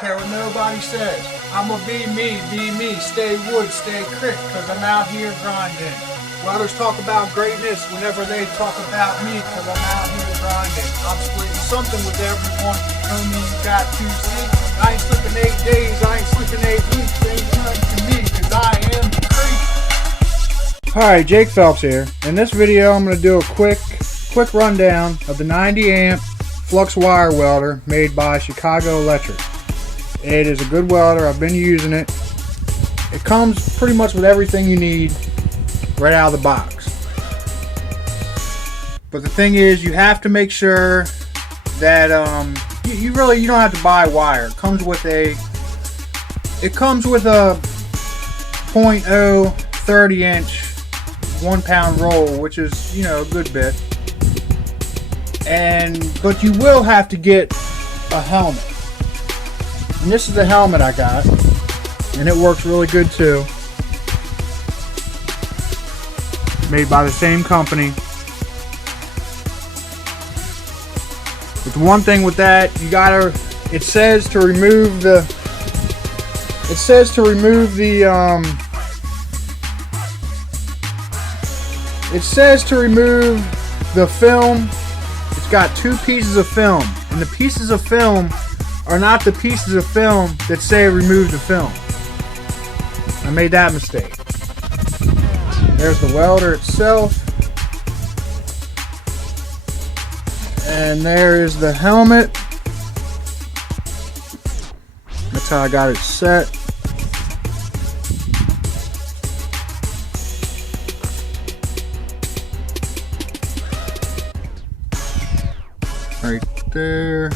care what nobody says. I'ma be me, stay wood, stay crick, cause I'm out here grinding. Welders talk about greatness whenever they talk about me, cause I'm out here grinding. I'm splitting something with everyone, homie, you got to see. I ain't slipping 8 days, I ain't slipping 8 weeks, ain't nothing to me, cause I am the creek. Hi, Jake Phelps here. In this video I'm going to do a quick rundown of the 90 amp Flux wire welder made by Chicago Electric. It is a good welder. I've been using it. It comes pretty much with everything you need right out of the box. But the thing is, you have to make sure that you don't have to buy wire. It comes with a 0.0 30-inch 1-pound roll, which is, you know, a good bit. But you will have to get a helmet. And this is the helmet I got, and it works really good too. Made by the same company. But the one thing with that, it says to remove the film. It's got 2 pieces of film, and the pieces of film are not the pieces of film that say remove the film. I made that mistake. There's the welder itself, and there is the helmet. That's how I got it set. Right there.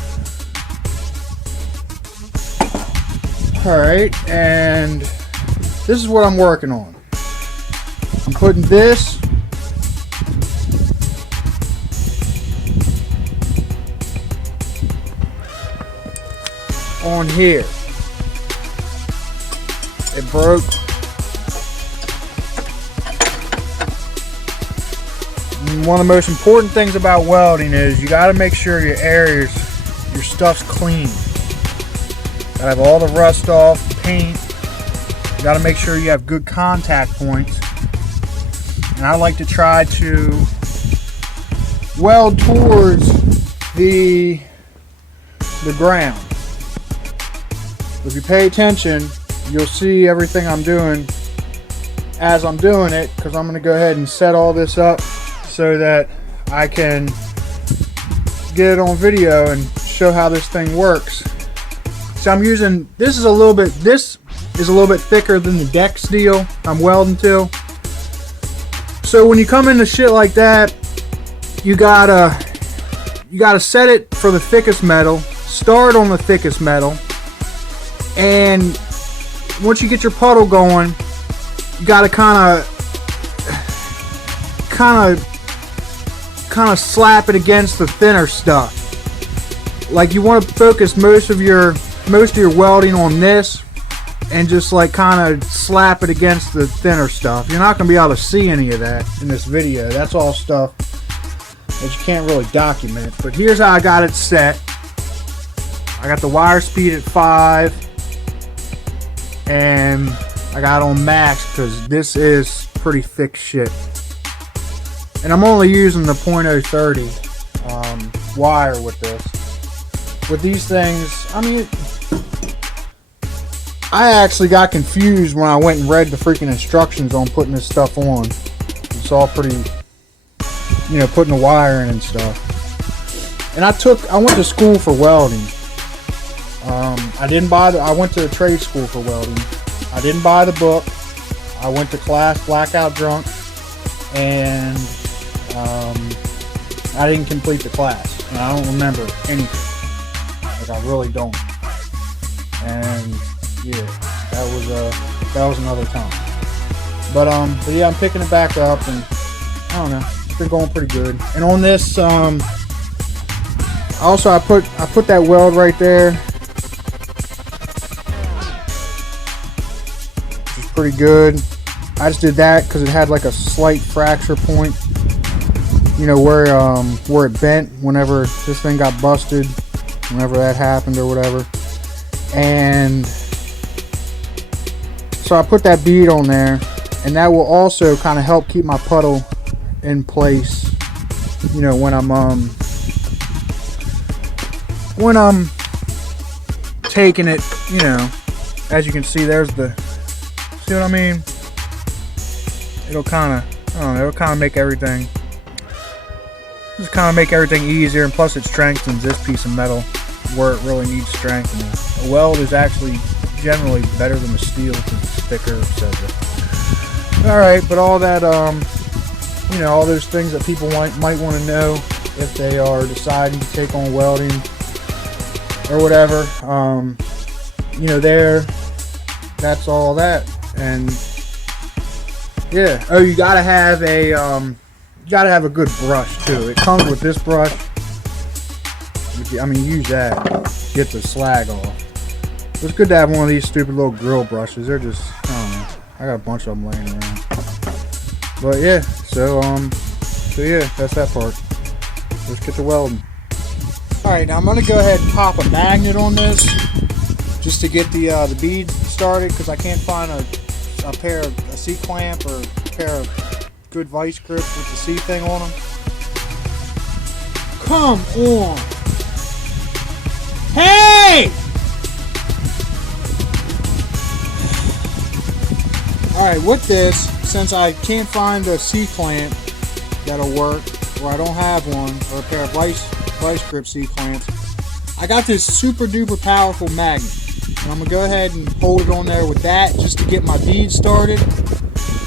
Alright, and this is what I'm working on. I'm putting this on here. It broke. And one of the most important things about welding is you got to make sure your stuff's clean. Gotta have all the rust off, paint. You gotta make sure you have good contact points. And I like to try to weld towards the ground. If you pay attention, you'll see everything I'm doing as I'm doing it, because I'm going to go ahead and set all this up so that I can get it on video and show how this thing works. So I'm using, this is a little bit thicker than the deck steel I'm welding to. So when you come into shit like that, you gotta set it for the thickest metal, start on the thickest metal, and once you get your puddle going, you gotta kind of slap it against the thinner stuff. Like, you want to focus most of your welding on this, and just like kind of slap it against the thinner stuff. You're not going to be able to see any of that in this video. That's all stuff that you can't really document. But here's how I got it set. I got the wire speed at 5, and I got it on max because this is pretty thick shit. And I'm only using the 0.030 wire with this. With these things, I mean, I actually got confused when I went and read the freaking instructions on putting this stuff on. It's all pretty, you know, putting the wire in and stuff. And I went to school for welding. I went to a trade school for welding. I didn't buy the book. I went to class blackout drunk, and I didn't complete the class. And I don't remember anything. Like, I really don't. And yeah, that was another time. But yeah, I'm picking it back up, and I don't know, it's been going pretty good. And on this, also I put that weld right there, which is pretty good. I just did that because it had like a slight fracture point, you know, where it bent whenever this thing got busted, whenever that happened or whatever. And so I put that bead on there, and that will also kind of help keep my puddle in place, you know, when I'm taking it, you know. As you can see, there's the, see what I mean? It'll kind of, I don't know, it'll kind of make everything, just kind of make everything easier, and plus it strengthens this piece of metal where it really needs strengthening. A weld is actually generally better than the steel because it's thicker, etc. Alright, but all that, you know, all those things that people might want to know if they are deciding to take on welding or whatever, you know, that's all that. And yeah, oh, you gotta have a good brush too. It comes with this brush. I mean, use that, get the slag off. It's good to have one of these stupid little grill brushes. They're just, I don't know, I got a bunch of them laying around. But yeah, so yeah, that's that part. Let's get to welding. Alright, now I'm going to go ahead and pop a magnet on this just to get the bead started, because I can't find a C-clamp or a pair of good vice grips with the C thing on them. Come on! Hey! Alright, with this, since I can't find a C-clamp that'll work, or I don't have one, or a pair of vice grip C-clamps, I got this super duper powerful magnet. And I'm going to go ahead and hold it on there with that just to get my bead started,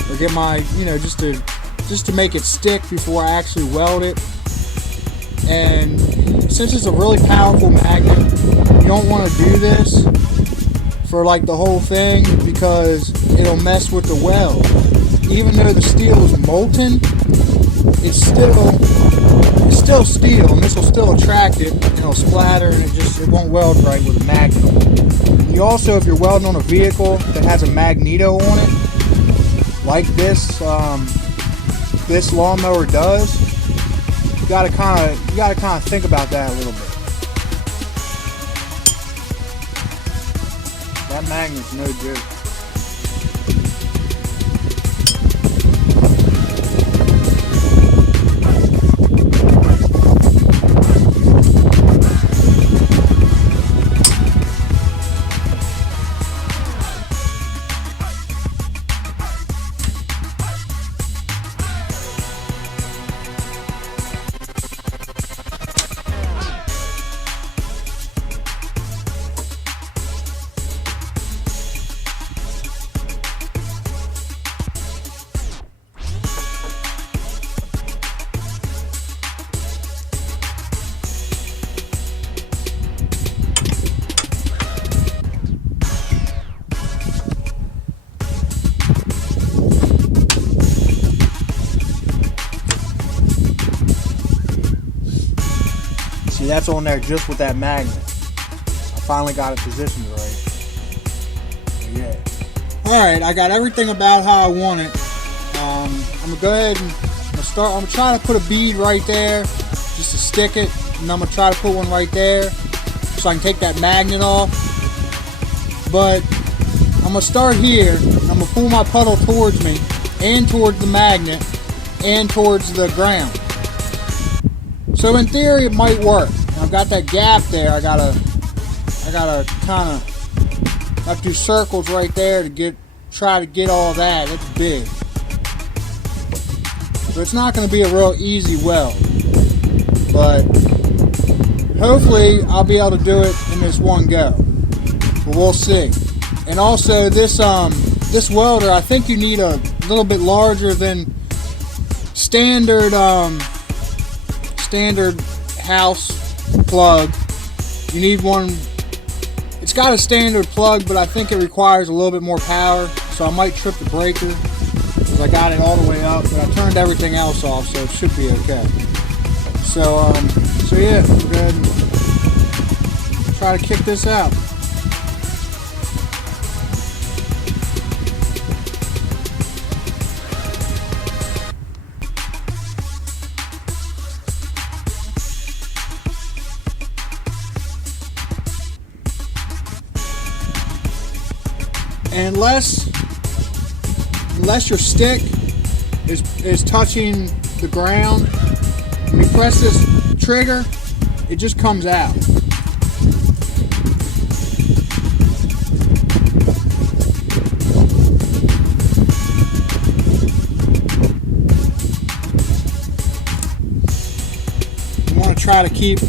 or get my, you know, just to make it stick before I actually weld it. And since it's a really powerful magnet, you don't want to do this for like the whole thing, because it'll mess with the weld. Even though the steel is molten, it's still steel, and this will still attract it, and it'll splatter, and it won't weld right with a magnet. You also, if you're welding on a vehicle that has a magneto on it, like this this lawnmower does, you gotta kind of think about that a little bit. That magnet's no joke. That's on there just with that magnet. I finally got it positioned right. Yeah. Alright, I got everything about how I want it. I'm going to go ahead and start. I'm going to try to put a bead right there just to stick it. And I'm going to try to put one right there so I can take that magnet off. But I'm going to start here. I'm going to pull my puddle towards me and towards the magnet and towards the ground. So in theory it might work. I've got that gap there. I gotta kind of have to do circles right there to try to get all that. It's big, so it's not going to be a real easy weld. But hopefully I'll be able to do it in this one go. But we'll see. And also this welder, I think you need a little bit larger than standard house plug. You need one. It's got a standard plug, but I think it requires a little bit more power, so I might trip the breaker because I got it all the way up, but I turned everything else off, so it should be okay. So yeah, we'll go ahead and try to kick this out. And unless your stick is touching the ground, when you press this trigger, it just comes out. You want to try to keep,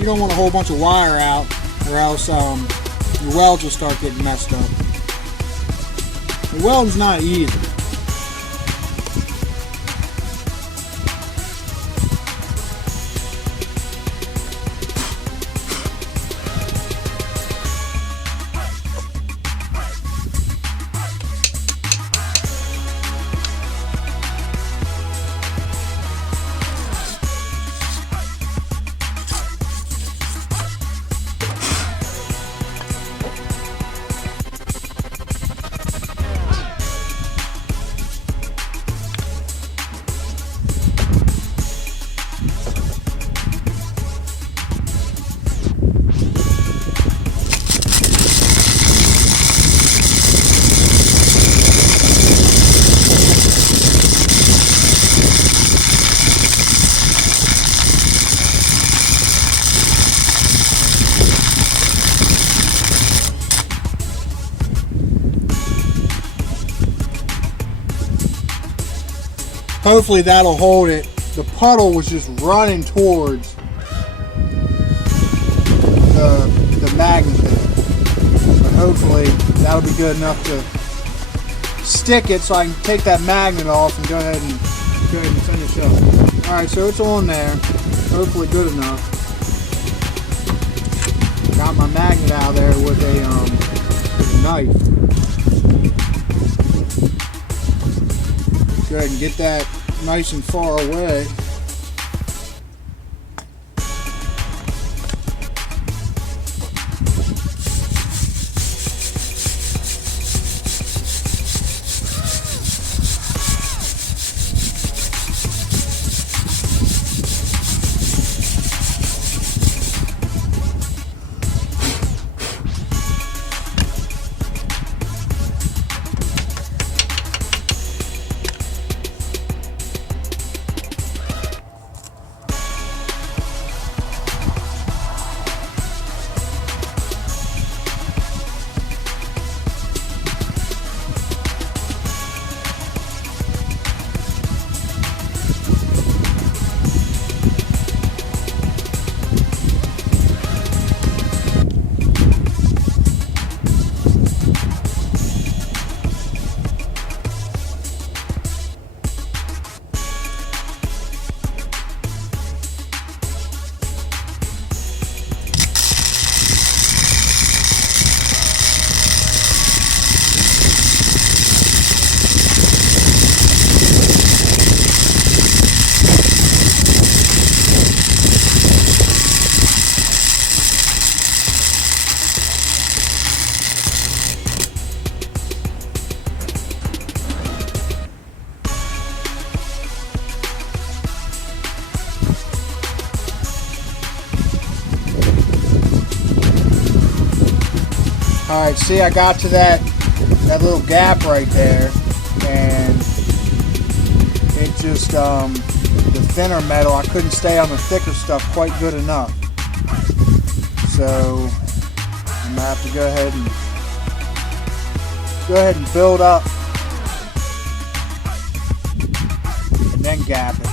you don't want a whole bunch of wire out, or else your welds will start getting messed up. The welding's not easy. Hopefully that'll hold it. The puddle was just running towards the magnet there. But hopefully that'll be good enough to stick it so I can take that magnet off and go ahead and finish up. Alright, so it's on there. Hopefully good enough. Got my magnet out of there with a knife. Go ahead and get that nice and far away. Alright, see, I got to that little gap right there, and it just, the thinner metal, I couldn't stay on the thicker stuff quite good enough. So, I'm going to have to go ahead and build up, and then gap it.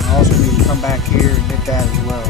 I also need to come back here and hit that as well.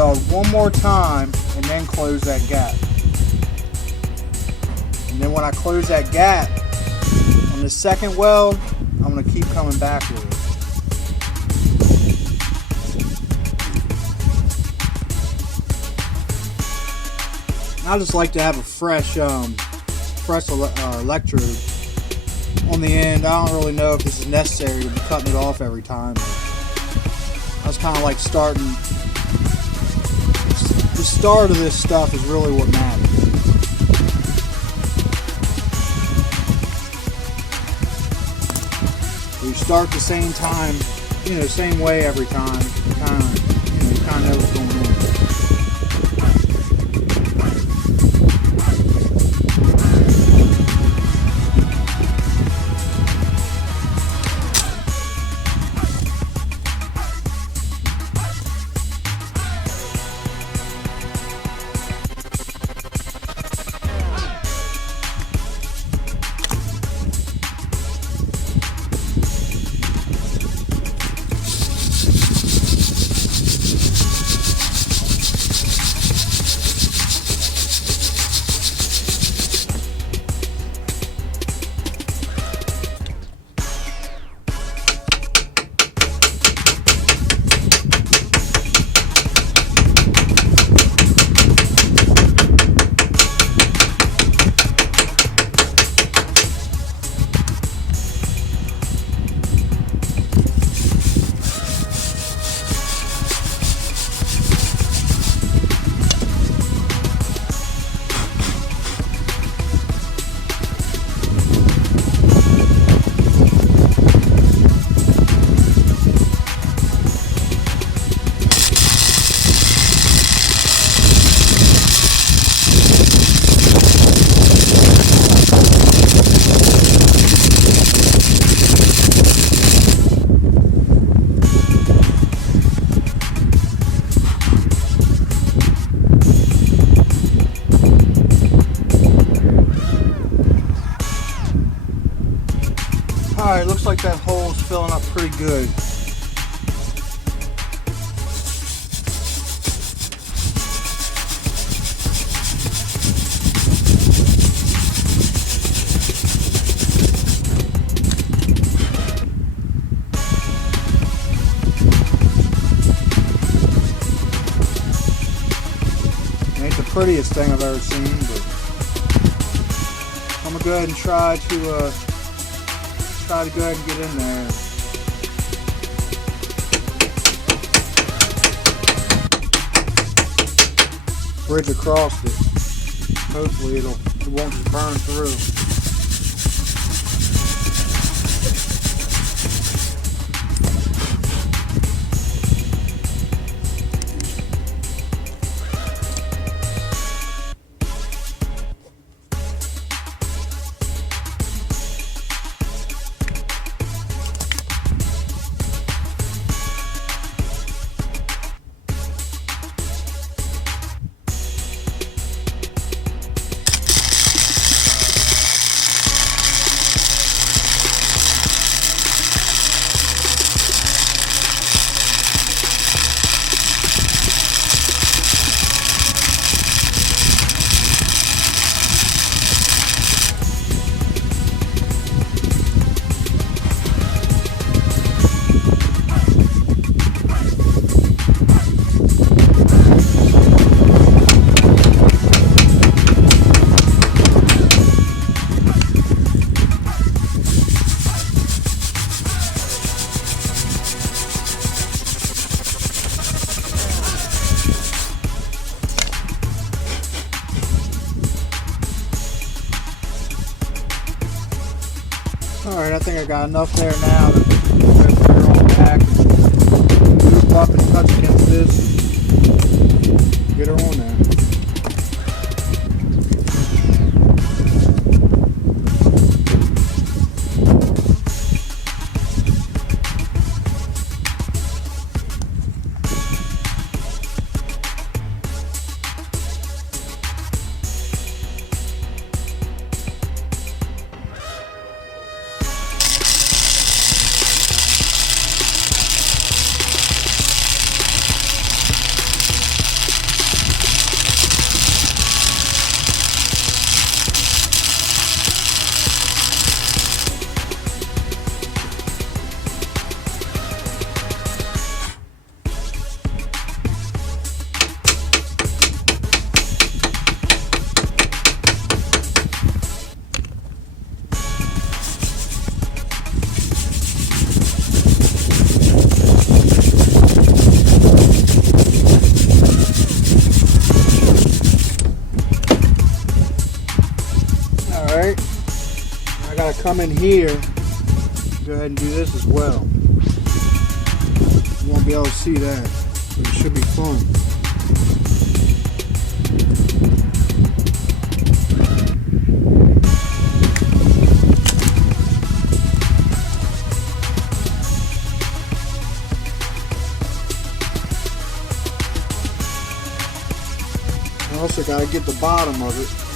weld one more time and then close that gap. And then when I close that gap on the second weld, I'm going to keep coming back with it. I just like to have a fresh electrode on the end. I don't really know if this is necessary to be cutting it off every time. I was kind of like starting. The start of this stuff is really what matters. You start the same time, same way every time. You kind of know what's going on. Alright, looks like that hole is filling up pretty good. Ain't the prettiest thing I've ever seen, but I'm gonna go ahead and try to go ahead and get in there. Bridge across it. Hopefully it won't just burn through. Alright, I think I got enough there now to put her on back and move up and touch against this. Get her on there. I gotta come in here, go ahead and do this as well. You won't be able to see that, but it should be fun. I also got to get the bottom of it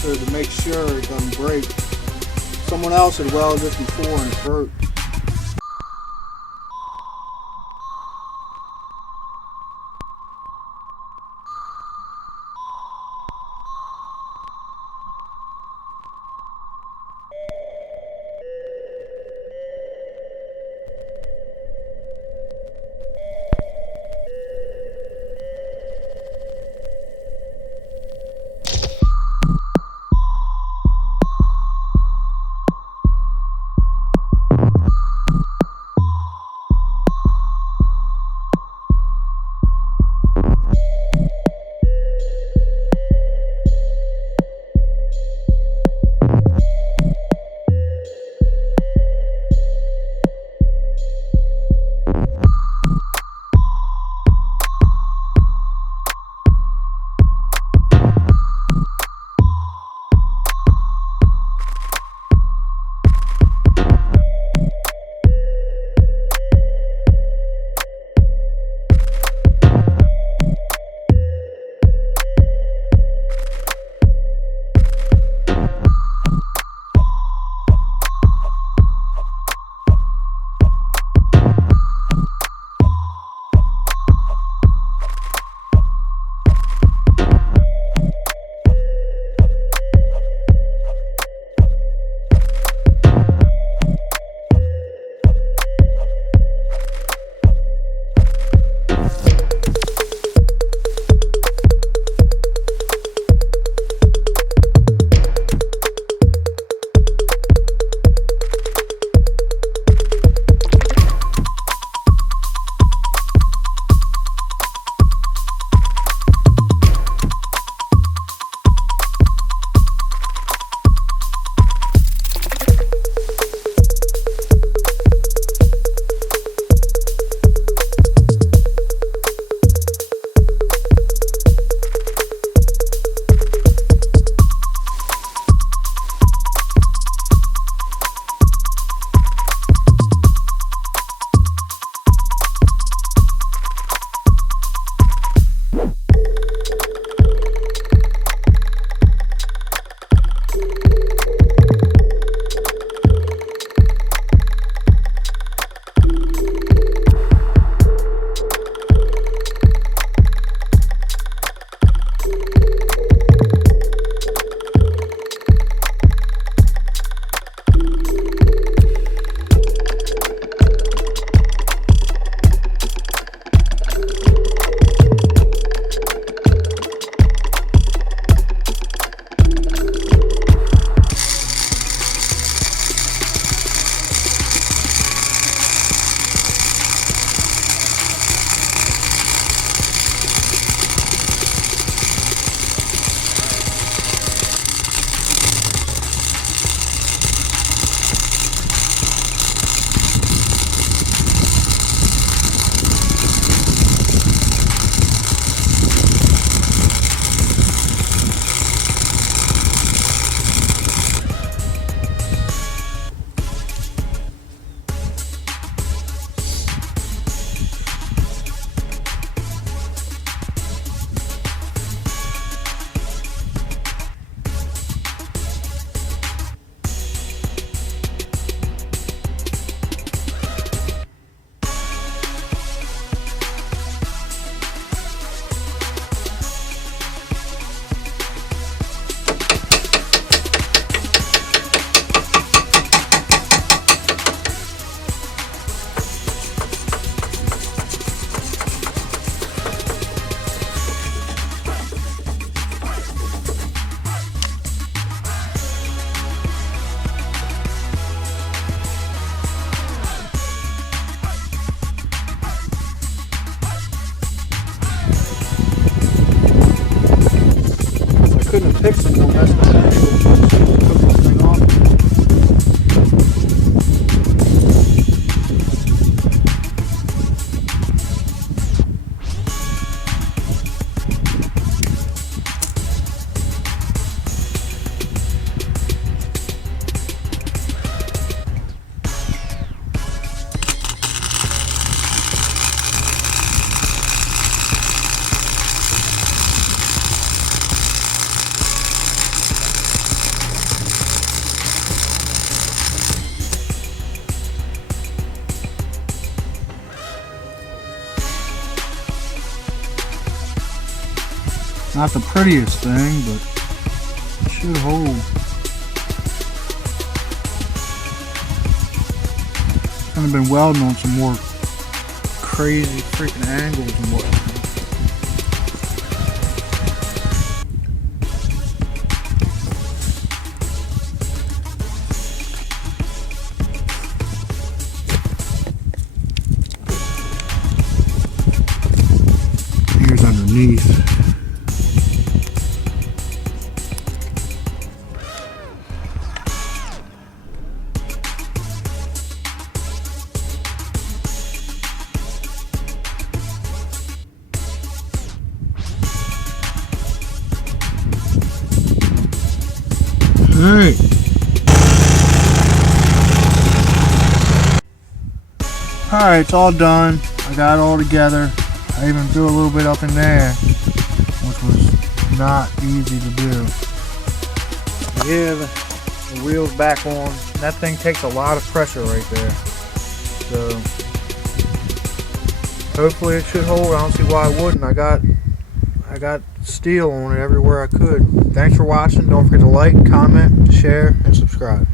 so to make sure it doesn't break. Someone else had welded this before and it broke. Not the prettiest thing, but it should hold. I've been welding on some more crazy freaking angles and whatnot. Here's underneath. Alright. Alright, it's all done. I got it all together. I even threw a little bit up in there, which was not easy to do. Yeah, the wheel's back on. That thing takes a lot of pressure right there. So hopefully it should hold. I don't see why it wouldn't. I got steel on it everywhere I could. Thanks for watching. Don't forget to like, comment, share, and subscribe.